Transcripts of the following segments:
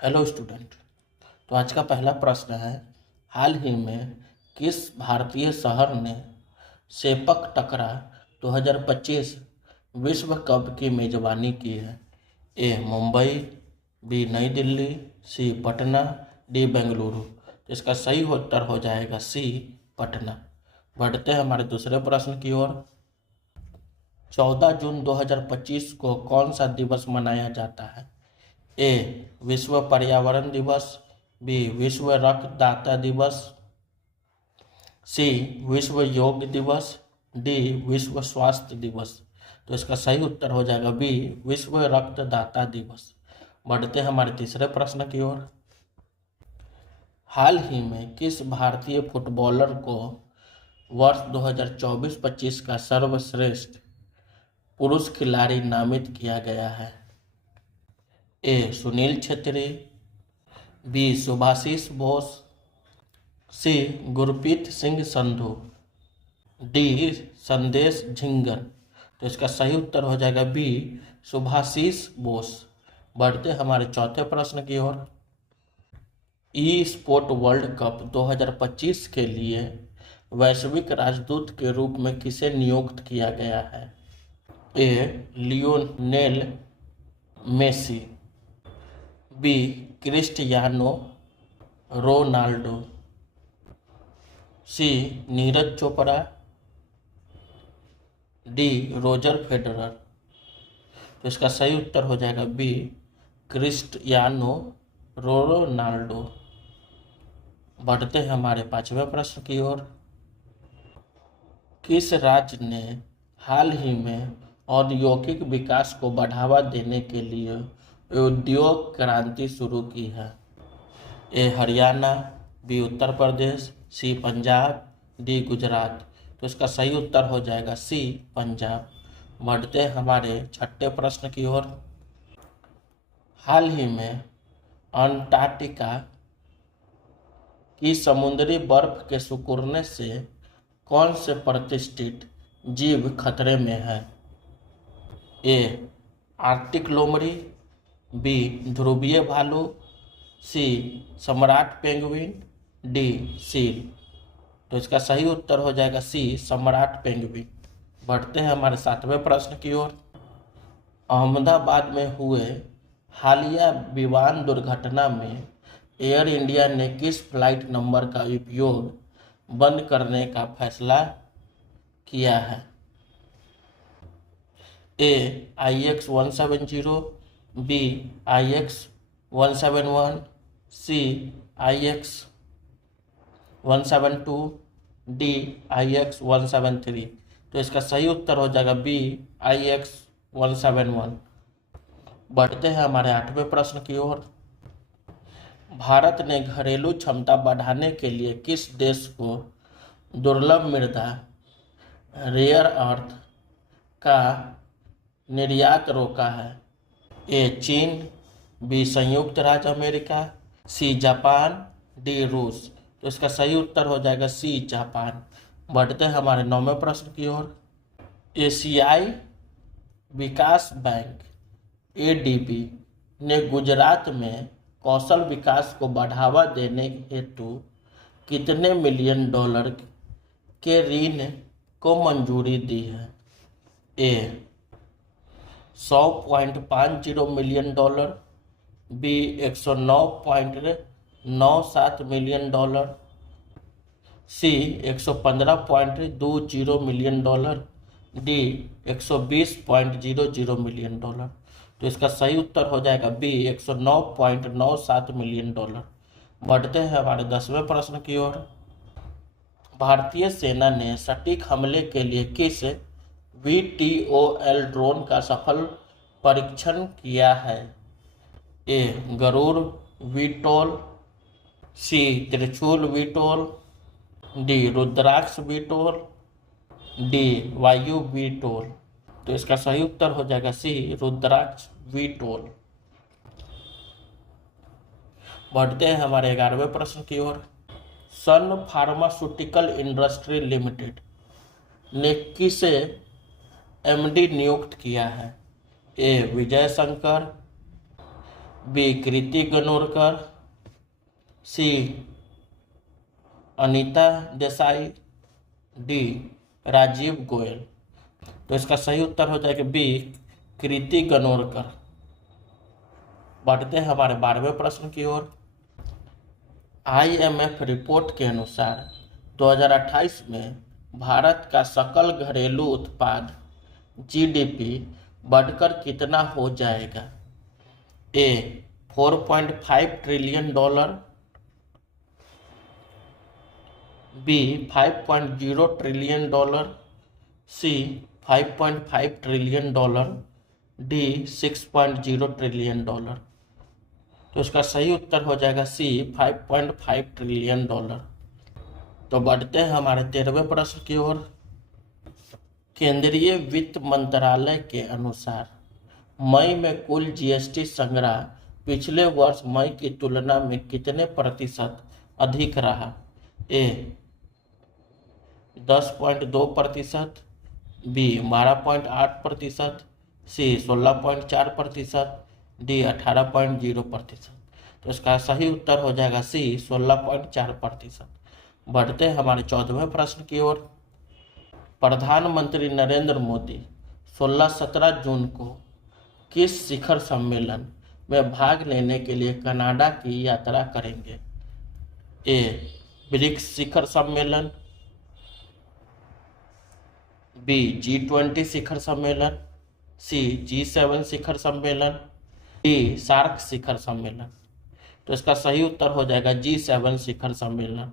Hello student. तो आज का पहला प्रश्न है, हाल ही में किस भारतीय शहर ने सेपक टकरा 2025 विश्व कप की मेजबानी की है? ए मुंबई, बी नई दिल्ली, सी पटना, डी बेंगलुरु। तो इसका सही उत्तर हो जाएगा सी पटना। बढ़ते हैं हमारे दूसरे प्रश्न की ओर। 14 जून 2025 को कौन सा दिवस मनाया जाता है? ए विश्व पर्यावरण दिवस, बी विश्व रक्तदाता दिवस, सी विश्व योग दिवस, डी विश्व स्वास्थ्य दिवस। तो इसका सही उत्तर हो जाएगा बी विश्व रक्तदाता दिवस। बढ़ते हैं हमारे तीसरे प्रश्न की ओर। हाल ही में किस भारतीय फुटबॉलर को वर्ष 2024-25 का सर्वश्रेष्ठ पुरुष खिलाड़ी नामित किया गया है? ए सुनील छेत्री, बी सुभाषिस बोस, सी गुरप्रीत सिंह संधू, डी संदेश झिंगन। तो इसका सही उत्तर हो जाएगा बी सुभाषिस बोस। बढ़ते हमारे चौथे प्रश्न की ओर। ई स्पोर्ट वर्ल्ड कप 2025 के लिए वैश्विक राजदूत के रूप में किसे नियुक्त किया गया है? A Lionel Messi, B Cristiano Ronaldo, C Neeraj Chopra, D Roger Federer. तो इसका सही उत्तर हो जाएगा बी क्रिस्टियानो रोनाल्डो। बढ़ते हैं हमारे पांचवें प्रश्न की ओर। किस राज्य ने हाल ही में औद्योगिक विकास को बढ़ावा देने के लिए उद्योग क्रांति शुरू की है? ए हरियाणा, बी उत्तर प्रदेश, सी पंजाब, डी गुजरात। तो इसका सही उत्तर हो जाएगा सी पंजाब। बढ़ते हैं हमारे छठे प्रश्न की ओर। हाल ही में अंटार्कटिका की समुद्री बर्फ के सिकुड़ने से कौन से प्रतिष्ठित जीव खतरे में है? ए आर्कटिक लोमड़ी, बी ध्रुवीय भालू, सी सम्राट पेंगुइन, डी सील। तो इसका सही उत्तर हो जाएगा सी सम्राट पेंगुइन। बढ़ते हैं हमारे सातवें प्रश्न की ओर। अहमदाबाद में हुए हालिया विमान दुर्घटना में एयर इंडिया ने किस फ्लाइट नंबर का उपयोग बंद करने का फैसला किया है? ए IX-170, बी IX-171, सी IX-172, डी IX-173। तो इसका सही उत्तर हो जाएगा बी IX-171। बढ़ते हैं हमारे आठवें प्रश्न की ओर। भारत ने घरेलू क्षमता बढ़ाने के लिए किस देश को दुर्लभ मृदा रेयर अर्थ का निर्यात रोका है? ए चीन, बी संयुक्त राज्य अमेरिका, सी जापान, डी रूस। तो इसका सही उत्तर हो जाएगा सी जापान। बढ़ते हैं हमारे नौवें प्रश्न की ओर। एशियाई विकास बैंक ADB ने गुजरात में कौशल विकास को बढ़ावा देने हेतु कितने मिलियन डॉलर के ऋण को मंजूरी दी है? A 100.50 million dollar, B 109.97 million dollar, C 115.20 million dollar, D 120.00 million dollar. तो इसका सही उत्तर हो जाएगा बी 109.97 मिलियन डॉलर। बढ़ते हैं हमारे 10वें प्रश्न की ओर। भारतीय सेना ने सटीक हमले के लिए किस VTOL ड्रोन का सफल परीक्षण किया है? ए गरुड़ VTOL, सी त्रिशूल VTOL, डी रुद्राक्ष VTOL, डी वायु VTOL। तो इसका सही उत्तर हो जाएगा सी रुद्राक्ष VTOL। बढ़ते हैं हमारे 11वें प्रश्न की ओर। सन फार्मास्यूटिकल इंडस्ट्री लिमिटेड ने किसे MD नियुक्त किया है? ए विजय शंकर, बी कृति गनोरकर, सी अनीता देसाई, डी राजीव गोयल। तो इसका सही उत्तर हो जाएगा बी कृति गनोरकर। बढ़ते हैं हमारे 12वें प्रश्न की ओर। IMF रिपोर्ट के अनुसार 2028 में भारत का सकल घरेलू उत्पाद GDP बढ़कर कितना हो जाएगा? A 4.5 trillion dollar, B 5.0 trillion dollar, C 5.5 trillion dollar, D 6.0 trillion dollar. तो इसका सही उत्तर हो जाएगा सी 5.5 ट्रिलियन डॉलर। तो बढ़ते हैं हमारे 13वें प्रश्न की ओर। केंद्रीय वित्त मंत्रालय के अनुसार मई में कुल GST संग्रह पिछले वर्ष मई की तुलना में कितने प्रतिशत अधिक रहा? ए 10.2%, बी 12.8%, सी 16.4%, डी 18.0%। तो इसका सही उत्तर हो जाएगा सी 16.4%। बढ़ते हैं हमारे 14वें प्रश्न की ओर। प्रधानमंत्री नरेंद्र मोदी 16-17 जून को किस शिखर सम्मेलन में भाग लेने के लिए कनाडा की यात्रा करेंगे? ए ब्रिक्स शिखर सम्मेलन, बी G20 शिखर सम्मेलन, सी G7 शिखर सम्मेलन, डी सार्क शिखर सम्मेलन। तो इसका सही उत्तर हो जाएगा G7 शिखर सम्मेलन।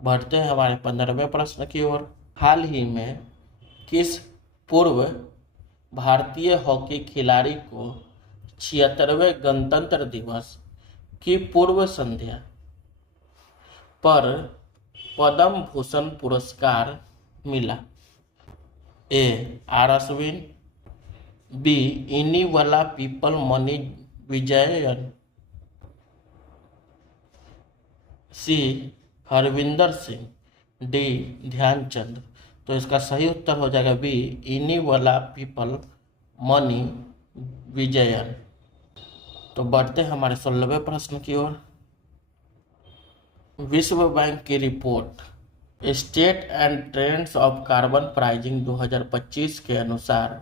बढ़ते हैं हमारे 15वें प्रश्न की ओर। हाल ही में किस पूर्व भारतीय हॉकी खिलाड़ी को 76वें गणतंत्र दिवस की पूर्व संध्या पर पद्म भूषण पुरस्कार मिला? A R Ashwin, B Inivalappil Mani Vijayan, C Harvinder Singh, D Dhyanchand. तो इसका सही उत्तर हो जाएगा बी इनिवला पीपल मनी विजयन। तो बढ़ते हैं हमारे 16वें प्रश्न की ओर। विश्व बैंक की report state and trends of carbon pricing 2025 के अनुसार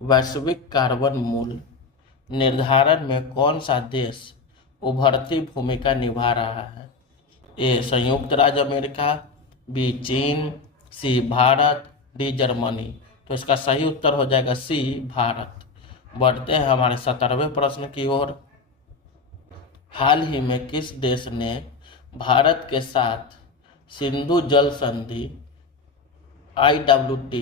वैश्विक कार्बन मूल्य निर्धारण में कौन सा देश उभरती भूमिका निभा रहा है? ए संयुक्त राज्य अमेरिका, बी चीन, सी भारत, डी जर्मनी। तो इसका सही उत्तर हो जाएगा सी भारत। बढ़ते हैं हमारे 17वें प्रश्न की ओर। हाल ही में किस देश ने भारत के साथ सिंधु जल संधि IWT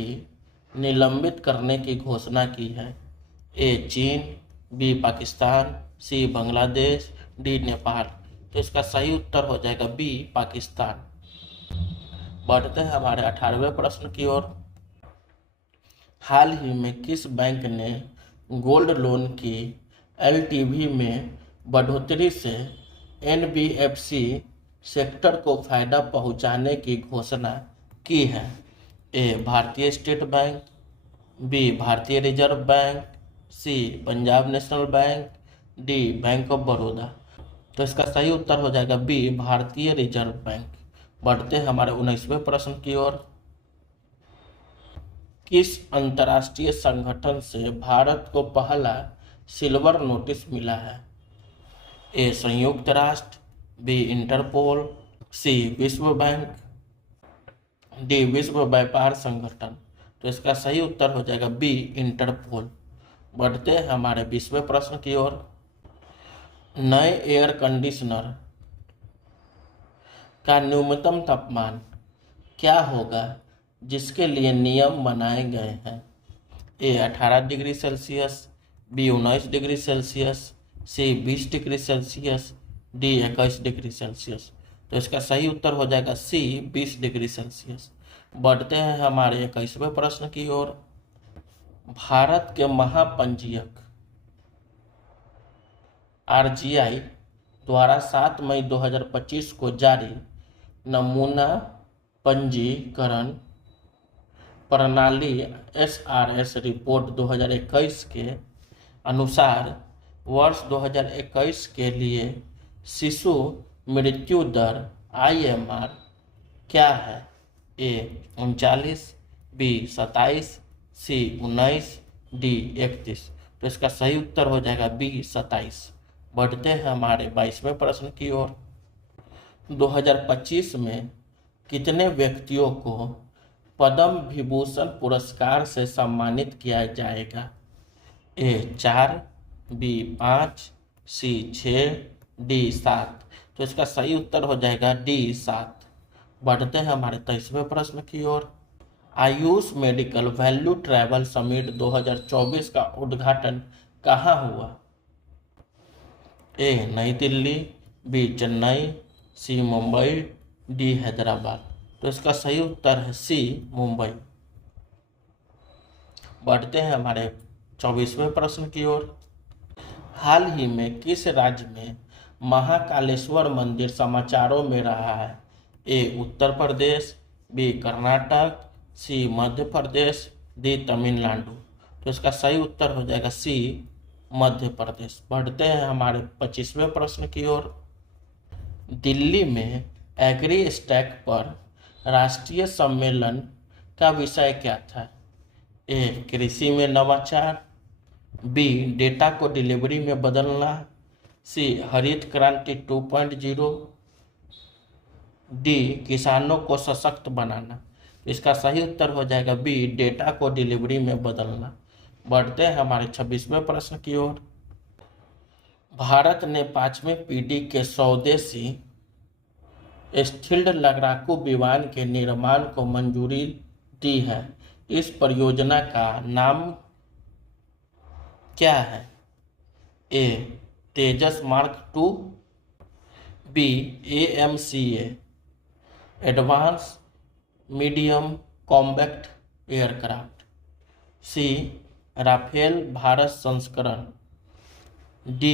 निलंबित करने की घोषणा की है? ए चीन, बी पाकिस्तान, सी बांग्लादेश, डी नेपाल। तो इसका सही उत्तर हो जाएगा बी पाकिस्तान। बढ़ते हैं हमारे 18वें प्रश्न की ओर। हाल ही में किस बैंक ने गोल्ड लोन की LTV में बढ़ोतरी से NBFC सेक्टर को फायदा पहुंचाने की घोषणा की है? A Bharatiya state bank, B Bharatiya reserve bank, C Punjab national bank, D bank of Baroda. तो इसका सही उत्तर हो जाएगा बी भारतीय रिजर्व बैंक। बढ़ते हैं हमारे 19वें प्रश्न की ओर। किस अंतर्राष्ट्रीय संगठन से भारत को पहला सिल्वर नोटिस मिला है? ए संयुक्त राष्ट्र, बी इंटरपोल, सी विश्व बैंक, डी विश्व व्यापार संगठन। तो इसका सही उत्तर हो जाएगा बी इंटरपोल। बढ़ते हैं हमारे 20वें प्रश्न की ओर। नए एयर कंडीशनर का न्यूनतम तापमान क्या होगा जिसके लिए नियम बनाए गए हैं? A 18 degree Celsius, B 19 degree Celsius, C 20 degree Celsius, D 21 degree Celsius. तो इसका सही उत्तर हो जाएगा सी 20 डिग्री सेल्सियस। बढ़ते हैं हमारे 21वें प्रश्न की ओर। भारत के महापंजीयक RGI द्वारा 7 मई 2025 को जारी नमूना पंजीकरण प्रणाली SRS रिपोर्ट 2021 के अनुसार वर्ष 2021 के लिए शिशु मृत्यु दर IMR क्या है? A 39, B 27, C 19, D 31। तो इसका सही उत्तर हो जाएगा B 27। बढ़ते हैं हमारे 22वें प्रश्न की ओर। 2025 में कितने व्यक्तियों को पद्म विभूषण पुरस्कार से सम्मानित किया जाएगा? A 4, B 5, C 6, D 7। तो इसका सही उत्तर हो जाएगा D 7। बढ़ते हैं हमारे 23वें प्रश्न की ओर। Ayush medical value travel summit 2024 का उद्घाटन कहाँ हुआ? A नई Delhi, B Chennai, C Mumbai, D Hyderabad. तो इसका सही उत्तर है C मुंबई। बढ़ते हैं हमारे 24वें प्रश्न की ओर। हाल ही में किस राज्य में महाकालेश्वर मंदिर समाचारों में रहा है? A Uttar Pradesh, B Karnataka, C Madhya Pradesh, D Tamil Nadu. तो इसका सही उत्तर हो जाएगा C मध्य प्रदेश। बढ़ते हैं हमारे 25वें प्रश्न की ओर। दिल्ली में एग्री स्टैक पर राष्ट्रीय सम्मेलन का विषय क्या था? A कृषि में नवाचार, B डेटा को डिलीवरी में बदलना, C हरित क्रांति 2.0, D किसानों को सशक्त बनाना। इसका सही उत्तर हो जाएगा B डेटा को डिलीवरी में बदलना। बढ़ते हैं हमारे 26वें प्रश्न की ओर। भारत ने 5वीं पीढ़ी के स्वदेशी स्टील्ड लड़ाकू विमान के निर्माण को मंजूरी दी है। इस परियोजना का नाम क्या है? A Tejas mark 2, B AMCA advance medium combat aircraft, C Rafale Bharat संस्करण, D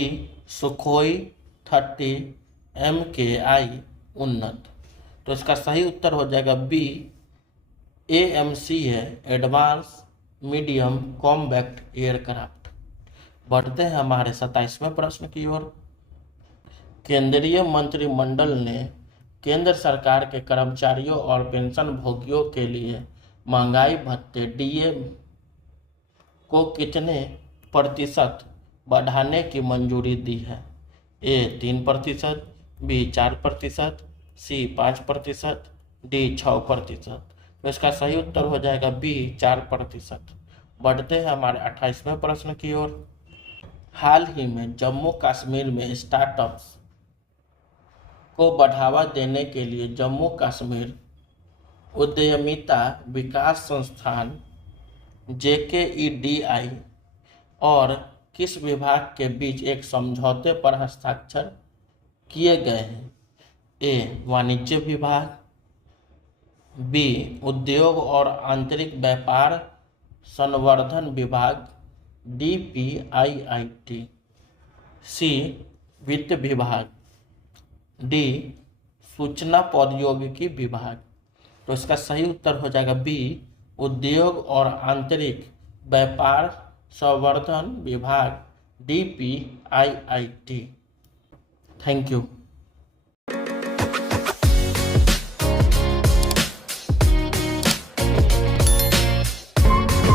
सुखोई 30 MKI उन्नत। तो इसका सही उत्तर हो जाएगा B AMCA advance medium combat aircraft. बढ़ते हैं हमारे 27वें प्रश्न की ओर। केंद्रीय मंत्रिमंडल ने केंद्र सरकार के कर्मचारियों और पेंशन भोगियों के लिए महंगाई भत्ते DA को कितने प्रतिशत बढ़ाने की मंजूरी दी है? A 3%, B 4%, C 5%, D 6%। तो इसका सही उत्तर हो जाएगा B 4%। बढ़ते हैं हमारे 28वें प्रश्न की ओर। हाल ही में जम्मू कश्मीर में स्टार्टअप्स को बढ़ावा देने के लिए जम्मू कश्मीर उद्यमिता विकास संस्थान JKEDI और किस विभाग के बीच एक समझौते पर हस्ताक्षर किए गए हैं? A वाणिज्य विभाग, B उद्योग और आंतरिक व्यापार संवर्धन विभाग DPIIT, C वित्त विभाग, D सूचना प्रौद्योगिकी विभाग। तो इसका सही उत्तर हो जाएगा B उद्योग और आंतरिक व्यापार संवर्धन विभाग DPIIT। Thank you.